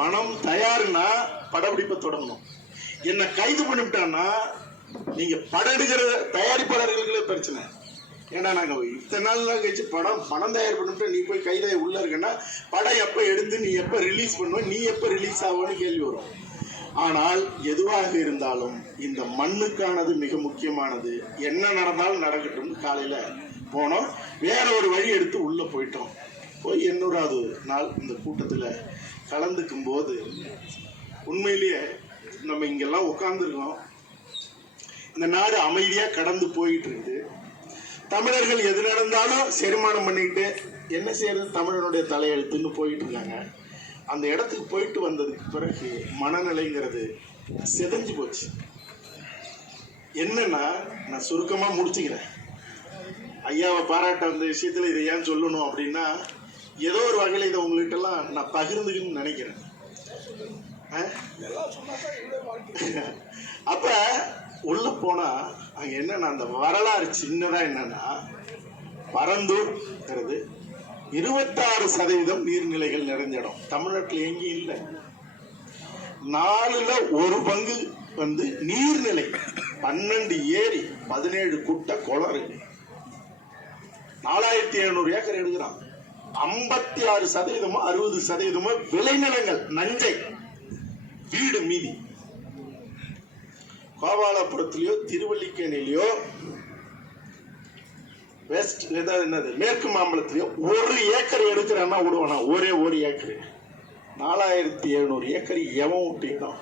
பணம் தயாருன்னா படப்பிடிப்பை தொடங்கணும். என்ன கைது பண்ணிவிட்டான்னா நீங்க படம் எடுக்கிற தயாரிப்பாளர்களுக்கு பிரச்சனை. ஏன்னா நாங்க இத்தனை நாள் கழிச்சு பணம் தயார் பண்ணிட்டு நீ போய் கைதை உள்ள இருக்கன்னா படம் எப்ப எடுத்து நீ எப்ப ரிலீஸ் பண்ணுவ, நீ எப்ப ரிலீஸ் ஆகும்னு கேள்வி வரும். ஆனால் எதுவாக இருந்தாலும் இந்த மண்ணுக்கானது மிக முக்கியமானது. என்ன நடந்தாலும் நடக்கட்டும். காலையில போனோம், வேற ஒரு வழி எடுத்து உள்ள போயிட்டோம். போய் 800வது நாள் இந்த கூட்டத்தில் கலந்துக்கும் போது உண்மையிலேயே நம்ம இங்கெல்லாம் உட்கார்ந்துருக்கோம். இந்த நாடு அமைதியா கடந்து போயிட்டு இருக்குது. தமிழர்கள் எது நடந்தாலும் செரிமானம் பண்ணிக்கிட்டு என்ன செய்யறது, தமிழனுடைய தலையெழுத்துன்னு போயிட்டு இருக்காங்க. அந்த இடத்துக்கு போயிட்டு வந்ததுக்கு பிறகு மனநிலைங்கிறது செதஞ்சு போச்சு. என்னன்னா, நான் சுருக்கமா முடிச்சுக்கிறேன். ஐயாவை பாராட்ட அந்த விஷயத்துல இதை ஏன் சொல்லணும் அப்படின்னா, ஏதோ ஒரு வகையில் இதை உங்கள்கிட்ட எல்லாம் நான் பகிர்ந்துக்குன்னு நினைக்கிறேன். அப்ப உள்ள போனா அங்க என்னன்னா, அந்த வரலாறு சின்னதா என்னன்னா, பரந்தூர் 26% நீர்நிலைகள் நிறைஞ்ச இடம். தமிழ்நாட்டில் எங்கேயும் இல்லை. 4ல் 1 பங்கு நீர்நிலை. 12 ஏரி, 17 குட்டை, குளம் இருக்கு. 4700 ஏக்கர் எடுக்கிறான். 56% 60% விளைநிலங்கள், நஞ்சை, வீடு மீதி. கோபாலபுரத்திலேயோ திருவல்லிக்கேணிலையோ வெஸ்ட் என்னது மேற்கு மாம்பலத்திலேயோ 1 ஏக்கர் எடுக்கிறான்னா விடுவானா? ஒரே 1 ஏக்கர். 4700 ஏக்கர் எவன் விட்டு இடம்?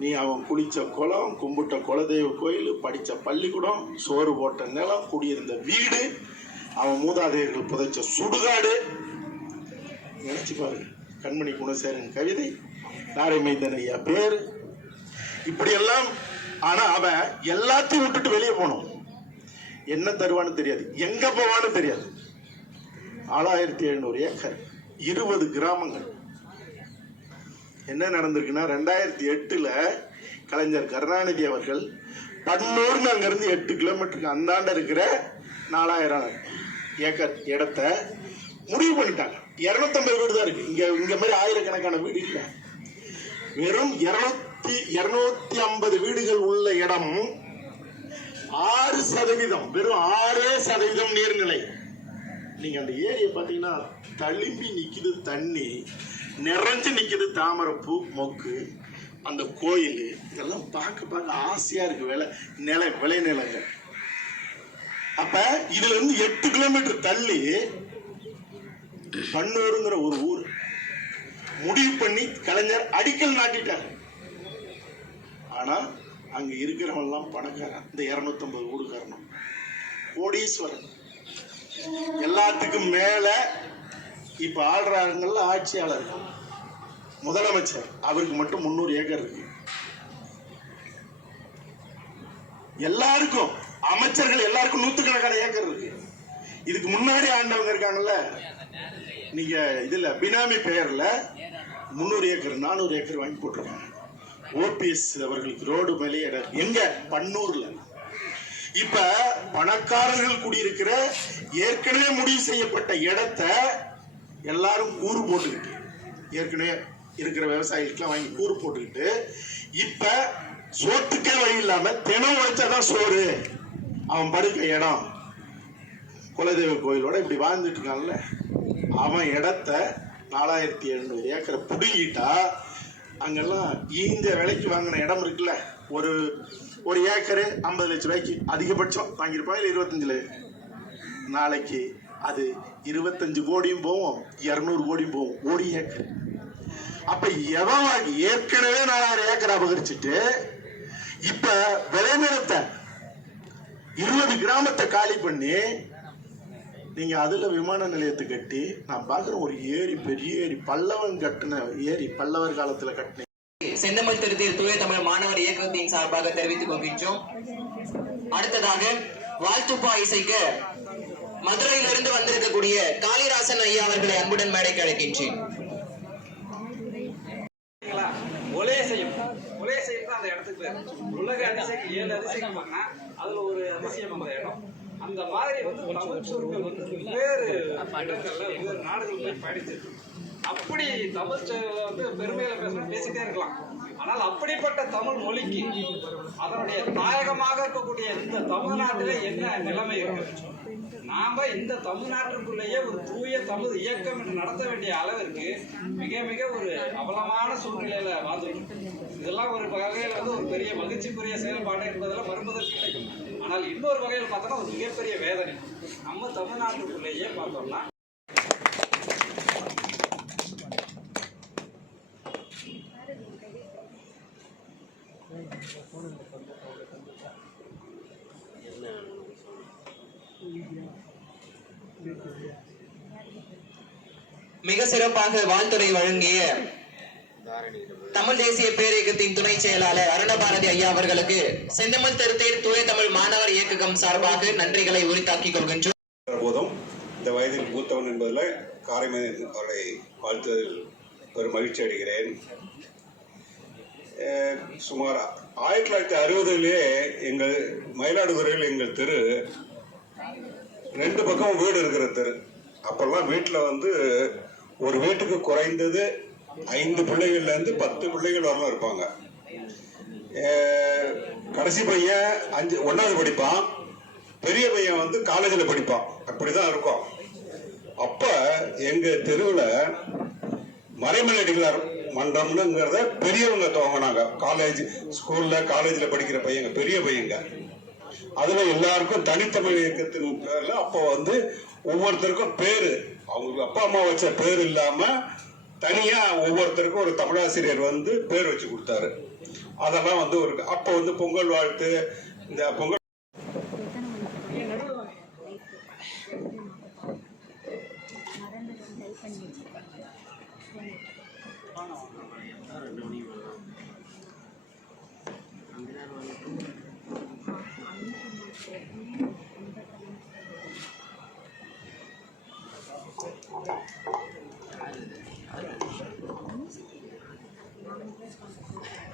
நீ அவன் குளிச்ச குளம், கும்பிட்ட குலதெய்வ கோயில், படிச்ச பள்ளிக்கூடம், சோறு போட்ட நிலம், குடியிருந்த வீடு, அவன் மூதாதையர்கள் புதைச்ச சுடுகாடு. நினைச்சு பாருங்க. கண்மணி குணசேகரன் கவிதை, நாரைமைந்தன் ஐயா பேரு, இப்படியெல்லாம். ஆனா அவன் எல்லாத்தையும் விட்டுட்டு வெளியே போனோம். என்ன தருவான்னு தெரியாது, எங்க போவான்னு தெரியாது. 4700 ஏக்கர், 20 கிராமங்கள். என்ன நடந்திருக்குன்னா, 2008ல் கலைஞர் கருணாநிதி அவர்கள் பன்னூர்னு அங்கிருந்து 8 கிலோமீட்டருக்கு அந்தாண்ட இருக்கிற 4000 ஏக்கர் இடத்த முடிவு பண்ணிட்டாங்க. 250 வீடு தான் இருக்கு. இங்க மாதிரி ஆயிரக்கணக்கான வீடு இல்லை. வெறும் 250 வீடுகள் உள்ள இடம் 6%, வெறும் 6% நீர்நிலை. நீங்க அந்த ஏரியை பார்த்தீங்கன்னா தழும்பி நிக்குது, தண்ணி நிறைஞ்சு நிக்குது, தாமரைப்பூ, மொக்கு, அந்த கோயில், இதெல்லாம் பார்க்க ஆசையா இருக்கு. விளைநிலங்கள். அப்ப இதுல இருந்து 8 கிலோமீட்டர் தள்ளி பன்னூருங்கிற ஒரு ஊர் முடிவு பண்ணி கலைஞர் அடிக்கல் நாட்டிட்டார். ஆனா அங்க இருக்கிறவங்க எல்லாம் பணக்காரன். இந்த 250 ஊருக்காரனும் கோடீஸ்வரன். எல்லாத்துக்கும் மேல இப்ப ஆள்றாங்கல்ல ஆட்சியாளர், முதலமைச்சர், அவருக்கு மட்டும் 300 ஏக்கர் இருக்கு. எல்லாருக்கும், அமைச்சர்கள் எல்லாருக்கும் 100கணக்கான ஏக்கர் இருக்கு. இதுக்கு முன்னாடி ஆண்டவங்க இருக்காங்கல்ல, நீங்க இதுல பினாமி பெயர்ல 300 ஏக்கர் 400 ஏக்கர் வாங்கி போட்டிருக்காங்க. ஓபிஎஸ் அவர்களுக்கு ரோடு மேலே இடம் எங்க? பன்னூர்ல. இப்ப பணக்காரர்கள் குடியிருக்கிற ஏற்கனவே முடிவு செய்யப்பட்ட இடத்த எல்லாரும் கூறு போட்டுக்கிட்டு, ஏற்கனவே இருக்கிற விவசாயிகளுக்கு வாங்கி கூறு போட்டுக்கிட்டு, இப்ப சோத்துக்கே வழி இல்லாம தினம் உழைச்சாதான் சோறு, அவன் படுக்க இடம், குலதெய்வ கோயிலோட இப்படி வாழ்ந்துட்டு இருக்கான்ல, அவன் இடத்த 4700 ஏக்கரை புடுங்கிட்டா, அங்கெல்லாம் இந்த விலைக்கு வாங்கின இடம் இருக்குல்ல, ஒரு ஏக்கரு 50 லட்சம் ரூபாய்க்கு அதிகபட்சம் வாங்கியிருப்பாங்க, இல்லை 25 லட்சம். நாளைக்கு அது 25 கோடியும் போவோம், 200 கோடியும் போவோம், 1 ஏக்கர். அப்ப எவன் வாங்கி ஏற்கனவே 4000 ஏக்கர் அபகரிச்சுட்டு இப்ப விளைநிலத்தை 20 கிராமத்தை காலி பண்ணி நீங்க அதுல விமான நிலையத்தை கட்டி, நான் பாக்குறேன் ஒரு ஏரி, பெரிய ஏரி, பல்லவன் கட்டின ஏரி, பல்லவர் காலத்துல கட்டின. செந்தமிழ் திருத்தீர் தூய தமிழ் மாணவர் இயக்கத்தின் சார்பாக தெரிவித்துக் கொள்கின்றோம். அடுத்ததாக வாழ்த்துப்பா இசைக்கு மதுரையிலிருந்து வந்திருக்கக்கூடிய காளிராசன் ஐயா அவர்களை அன்புடன் மேடைக்கு அழைக்கின்றேன். ஒலே செய்யும் தான் அந்த இடத்துக்கு பேர். உலக அதிசயம் 7 அதிசயம் பண்ணா அதுல ஒரு அதிசயம் அந்த இடம். அந்த மாதிரி தமிழ் சொற்கள் வேறு இடங்கள்ல வேறு நாடுகள் போய் பயணிச்சிருக்கு. அப்படி தமிழ் வந்து பெருமையில பேசிட்டே இருக்கலாம். ஆனால் அப்படிப்பட்ட தமிழ் மொழிக்கு அதனுடைய தாயகமாக இருக்கக்கூடிய இந்த தமிழ்நாட்டிலே என்ன நிலைமை இருக்கு? நாம இந்த தமிழ்நாட்டிற்குள்ளேயே ஒரு தூய தமிழ் இயக்கம் என்று நடத்த வேண்டிய அளவிற்கு மிக மிக ஒரு அவலமான சூழ்நிலையில வாழ்ந்துட்டு. இதெல்லாம் ஒரு வகையில் வந்து ஒரு பெரிய மகிழ்ச்சிக்குரிய செயல்பாடு என்பதெல்லாம் மறுப்பதற்கு இல்லை. ஆனால் இன்னொரு வகையில் பார்த்தோம்னா ஒரு மிகப்பெரிய வேதனை. நம்ம தமிழ்நாட்டுக்குள்ளேயே பார்த்தோம்னா மிக சிறப்பாக வாழ்த்துறை வழங்கிய தமிழ் தேசிய பேரியக்கத்தின் துணை செயலாளர் அருணபாரதி ஐயா அவர்களுக்கு செந்தமிழ் திருத்தேர் தூய தமிழ் மாணவர் இயக்ககம் சார்பாக நன்றிகளை உரித்தாக்கிக் கொள்கின்றோம். போதும் இந்த வயதில் மூத்தவன் என்பதில் காரைமேன் அவரை வாழ்த்துவதில் பெரும் மகிழ்ச்சி அடைகிறேன். சுமார் 1960 எங்கள் மயிலாடுதுறையில் எங்கள் தெரு 2 பக்கம் வீடு இருக்கிற தெரு. அப்பெல்லாம் வீட்டில் வந்து ஒரு வீட்டுக்கு குறைந்தது 5 பிள்ளைகள்லேருந்து 10 பிள்ளைகள் வரலாம் இருப்பாங்க. கடைசி பையன் 1வது படிப்பான், பெரிய பையன் வந்து காலேஜில் படிப்பான். அப்படிதான் இருக்கும். அப்ப எங்க தெருவில் மறைமலையடிகளார் மன்றம்னுங்கிறத பெரியவங்க துவங்கினாங்க. காலேஜில் படிக்கிற பையங்க, பெரிய பையங்க. அதுல எல்லாருக்கும் தனித்தமிழ் இயக்கத்தின் பேர்ல அப்போ வந்து ஒவ்வொருத்தருக்கும் பேரு, அவங்க அப்பா அம்மா வச்ச பேர் இல்லாம தனியா ஒவ்வொருத்தருக்கும் ஒரு தமிழாசிரியர் வந்து பேர் வச்சு கொடுத்தாரு. அதெல்லாம் வந்து ஒரு அப்போ வந்து பொங்கல் வாழ்த்து, இந்த பொங்கல்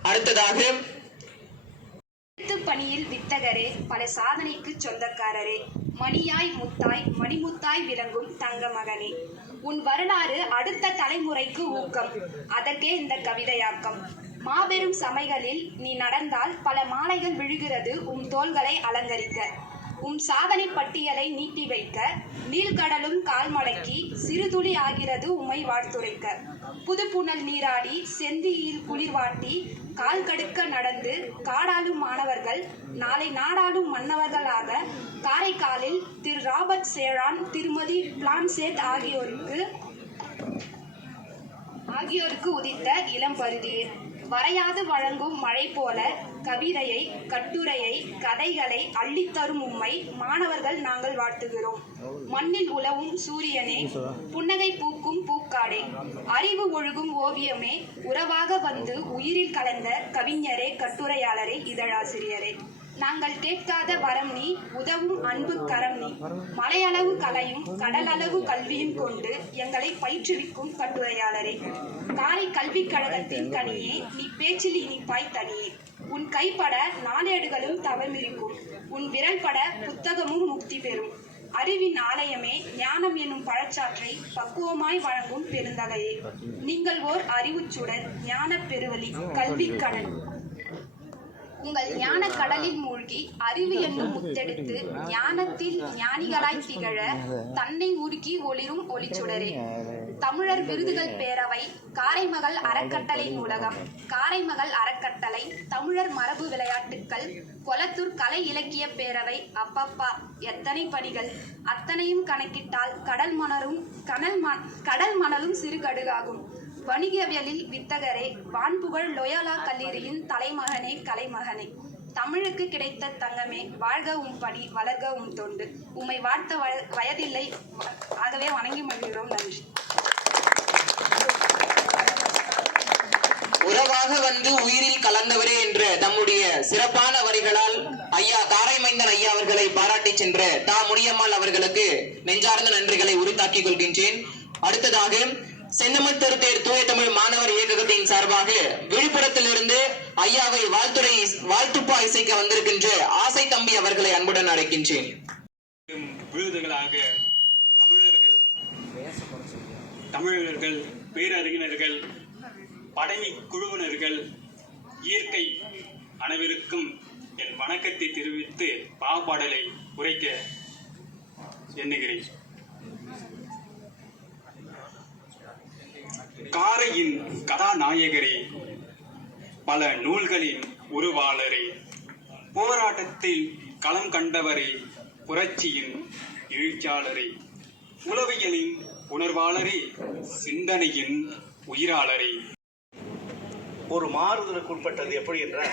அடுத்ததாக பணியில் வித்தகரே, பல சாதனைக்கு சொந்தக்காரரே, மணியாய் முத்தாய் மணிமுத்தாய் விளங்கும் தங்க மகனே, உன் வரலாறு அடுத்த தலைமுறைக்கு ஊக்கம். அதற்கே இந்த கவிதையாக்கம். மாபெரும் சமைகளில் நீ நடந்தால் பல மாலைகள் விழுகிறது உம் தோள்களை அலங்கரிக்க. உம் சாதனை பட்டியலை நீட்டி வைக்க நீள்கடலும் கால் மடக்கி சிறுதுளி ஆகிறது உம்மை வாழ்த்துரைக்க. புது புனல் நீராடி செந்தியில் குளிர்வாட்டி கால் கடுக்க நடந்து காடாளும் மாணவர்கள் நாளை நாடாளும் மன்னவர்களாக காரைக்காலில் திரு ராபர்ட் சேழான், திருமதி பிளான்சேட் ஆகியோருக்கு உதித்த இளம் பருதியே, வரையாது வழங்கும் மழை போல கவிதையை, கட்டுரையை, கதைகளை அள்ளித்தரும் உம்மை மாணவர்கள் நாங்கள் வாழ்த்துகிறோம். மண்ணில் உலவும் சூரியனே, புன்னகை பூக்கும் பூக்காடே, அறிவு ஒழுகும் ஓவியமே, உறவாக வந்து உயிரில் கலந்த கவிஞரே, கட்டுரையாளரே, இதழாசிரியரே, நாங்கள் கேட்காத வரம் நீ, உதவும் அன்பு கரம் நீ, மலையளவு கலையும் கடலளவு கல்வியும் கொண்டு எங்களை பயிற்றுவிக்கும் கட்டுரையாளரே, காரை கல்விக் கழகத்தின் கனியே, நீ பேச்சில் இனிப்பாய் தனியே, உன் கைப்பட நாளேடுகளும் தவமிருக்கும், உன் விரல் பட புத்தகமும் முக்தி பெறும், அறிவின் ஆலயமே, ஞானம் என்னும் பழச்சாற்றை பக்குவமாய் வழங்கும் பெருந்தகையே, நீங்கள் ஓர் அறிவுச்சுடர், ஞான பெருவழி, கல்விக் கடல். உங்கள் ஞான கடலில் மூழ்கி அறிவு என்னும் முத்தெடுத்து ஞானத்தில் ஞானிகளாய் திகழ தன்னை உருக்கி ஒளிரும் ஒளிச்சுடரே. தமிழர் விருதுகள் பேரவை, காரைமகள் அறக்கட்டளை நூலகம், காரைமகள் அறக்கட்டளை, தமிழர் மரபு விளையாட்டுக்கள், கொளத்தூர் கலை இலக்கிய பேரவை. அப்பப்பா, எத்தனை பணிகள்! அத்தனையும் கணக்கிட்டால் கடல் மணலும் சிறு கடுகாகும். வணிகவியலில் வித்தகரே, வான்புகழ் லொயோலா கல்லூரியின் தலைமகனே, கலைமகனே, தமிழுக்கு கிடைத்த தங்கமே, வாழ்க உம் பணி, வளர்க உம் தொண்டு. உம்மை வாழ்த்த வயதில்லை, ஆகவே வணங்கி மகிழ்கிறோம். நன்றி. உறவாக வந்து உயிரில் கலந்தவரே என்ற தம்முடைய சிறப்பான வரிகளால் ஐயா காரைமைந்தன் ஐயா அவர்களை பாராட்டி சென்ற முனியம்மாள் அவர்களுக்கு நெஞ்சார்ந்த நன்றிகளை உரித்தாக்கிக் கொள்கின்றேன். அடுத்ததாக செந்தமிழ் திருத்தேர் தூய தமிழ் மாணவர் இயக்கத்தின் சார்பாக விழுப்புரத்திலிருந்து ஐயாவை வாழ்த்துப்பா இசைக்க வந்திருக்கின்ற ஆசை தம்பி அவர்களை அன்புடன் அழைக்கின்றேன். விருதுகளாக தமிழர்கள் தமிழர்கள், பேரறிஞர்கள், படைமை குழுவினர்கள், இயற்கை அனைவருக்கும் என் வணக்கத்தை தெரிவித்து பாப்பாடலை உரைக்க எண்ணுகிறேன். காரையின் கதாநாயகரே, பல நூல்களின் உருவாளரே, போராட்டத்தில் களம் கண்டவரே, புரட்சியின் எழுச்சாளரே, உளவியலின் உணர்வாளரே, சிந்தனையின் உயிராளரே. ஒரு மாறுதலுக்கு உட்பட்டது எப்படி என்றால்,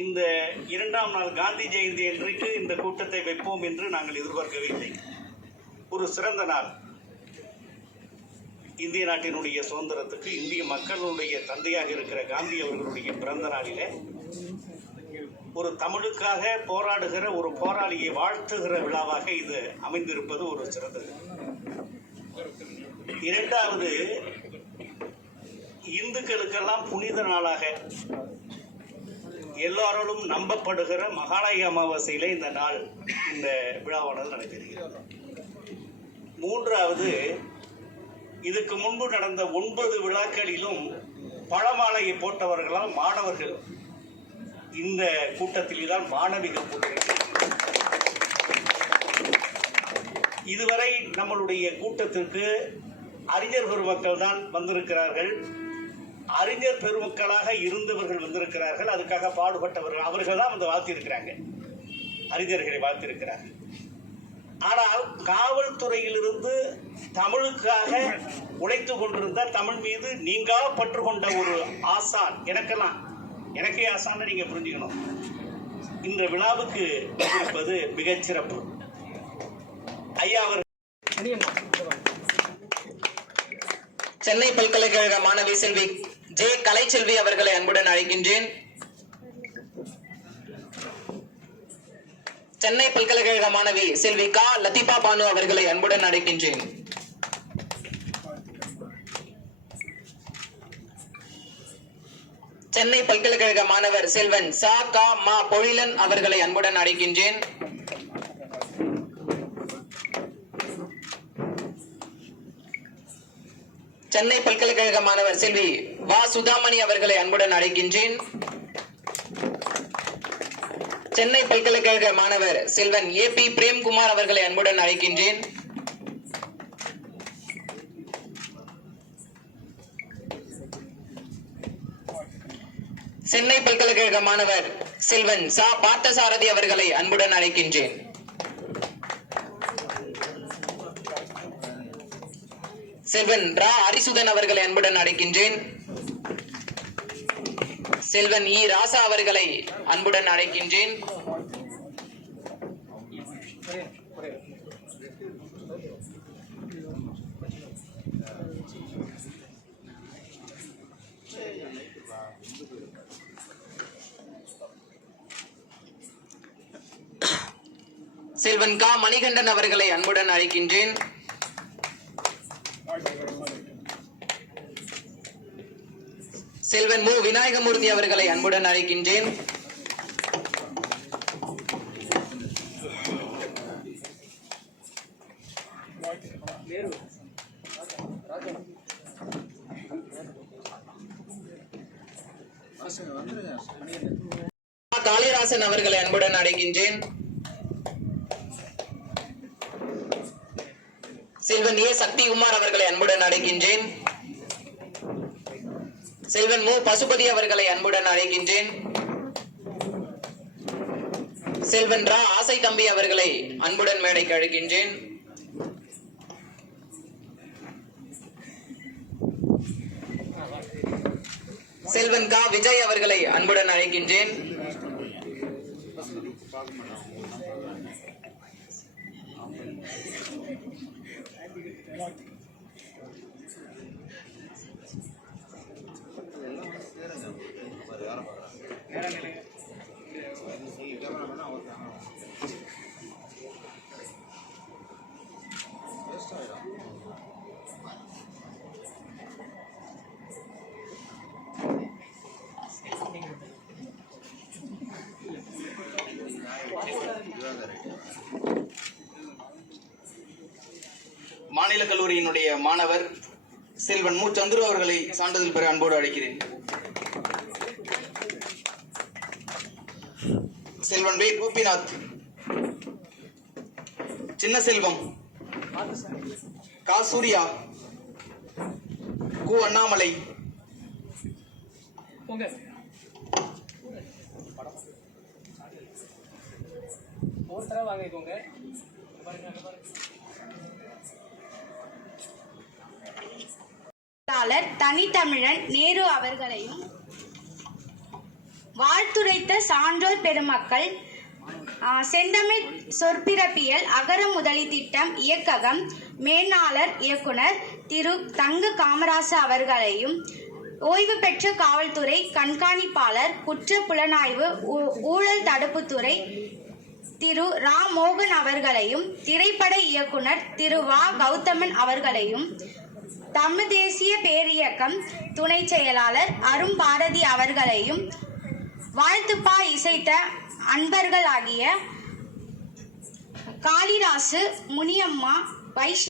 இந்த 2ஆம் நாள் காந்தி ஜெயந்தி அன்றைக்கு இந்த கூட்டத்தை வைப்போம் என்று நாங்கள் எதிர்பார்க்கவில்லை. ஒரு சிறந்த நாள், இந்திய நாட்டினுடைய சுதந்திரத்துக்கு இந்திய மக்களுடைய தந்தையாக இருக்கிற காந்தி அவர்களுடைய பிறந்த நாளிலே ஒரு தமிழுக்காக போராடுகிற ஒரு போராளியை வாழ்த்துகிற விழாவாக இது அமைந்திருப்பது ஒரு சிறந்தது. இரண்டாவது, இந்துக்களுக்கெல்லாம் புனித நாளாக எல்லோராலும் நம்பப்படுகிற மகாலய அமாவாசையில இந்த நாள், இந்த விழாவானது நடைபெறுகிறது. மூன்றாவது, இதுக்கு முன்பு நடந்த 9 விழாக்களிலும் பழமாலையை போட்டவர்களால் மாணவர்கள், இந்த கூட்டத்தில் தான் மாணவிகள் போட்டிருக்கிறார்கள். இதுவரை நம்மளுடைய கூட்டத்திற்கு அறிஞர் பெருமக்கள் தான் வந்திருக்கிறார்கள். அறிஞர் பெருமக்களாக இருந்தவர்கள் வந்திருக்கிறார்கள், அதுக்காக பாடுபட்டவர்கள் அவர்கள் தான் வந்து வாழ்த்திருக்கிறாங்க, அறிஞர்களை வாழ்த்திருக்கிறார்கள். ஆனால் காவல்துறையிலிருந்து தமிழுக்காக உழைத்து கொண்டிருந்த, தமிழ் மீது நீங்கா பற்று கொண்ட ஒரு ஆசான், எனக்கே ஆசான் நீங்க புரிஞ்சுக்கணும், இந்த விழாவுக்கு இருப்பது மிகச்சிறப்பு. ஐயா அவர் சென்னை பல்கலைக்கழக மாணவி செல்வி ஜே கலைச்செல்வி அவர்களை அன்புடன் அழைக்கின்றேன். சென்னை பல்கலைக்கழக மாணவி செல்வி கா லத்திபா பானு அவர்களை அன்புடன் அழைக்கின்றேன். சென்னை பல்கலைக்கழக மாணவர் செல்வன் சா கா மா பொழிலன் அவர்களை அன்புடன் அழைக்கின்றேன். சென்னை பல்கலைக்கழக மாணவர் செல்வி வா சுதாமணி அவர்களை அன்புடன் அழைக்கின்றேன். சென்னை பல்கலைக்கழக மாணவர் செல்வன் ஏ பி பிரேம்குமார் அவர்களை அன்புடன் அழைக்கின்றேன். சென்னை பல்கலைக்கழக மாணவர் செல்வன் சா பார்த்தசாரதி அவர்களை அன்புடன் அழைக்கின்றேன். செல்வன் ரா அரிசுதன் அவர்களை அன்புடன் அழைக்கின்றேன். செல்வன் இ ராசா அவர்களை அன்புடன் அழைக்கின்றேன். செல்வன் கா மணிகண்டன் அவர்களை அன்புடன் அழைக்கின்றேன். செல்வன் மு விநாயகமூர்த்தி அவர்களை அன்புடன் அழைக்கின்றேன். காளிராசன் அவர்களை அன்புடன் அழைக்கின்றேன். செல்வன் ஏ சக்தி குமார் அவர்களை அன்புடன் அழைக்கின்றேன். செல்வன் மு பசுபதி அவர்களை அன்புடன் அழைக்கின்றேன். செல்வன் ரா ஆசை தம்பி அவர்களை அன்புடன் மேடைக்கு அழைக்கின்றேன். செல்வன் கா விஜய் அவர்களை அன்புடன் அழைக்கின்றேன். வானிலை கல்லூரியினுடைய மாணவர் செல்வன் மு சந்துரு அவர்களை சான்றிதழ் பெற அன்போடு அழைக்கிறேன். செல்வன் வே கோபிநாத், சின்ன செல்வம், கா சூர்யா, கு அண்ணாமலை, தனித்தமிழன் நேரு அவர்களையும் வாழ்த்துரைத்த சான்றோர் பெருமக்கள், செந்தமிழ் சொற்பிறப்பியல் அகர முதலி திட்டம் இயக்ககம் மேலாளர் இயக்குனர் திரு தங்க காமராசு அவர்களையும், ஓய்வு பெற்ற காவல்துறை கண்காணிப்பாளர் குற்ற புலனாய்வு ஊழல் தடுப்புத்துறை திரு ரா மோகன் அவர்களையும், திரைப்பட இயக்குனர் திரு வா கௌதமன் அவர்களையும், தமிழ் தேசிய பேரியக்கம் துணை செயலாளர் அரும் பாரதி அவர்களையும், வாழ்த்துப்பா இசைத்த அன்பர்களாகிய காளிராசு, முனியம்மா, வைஷ்ணவ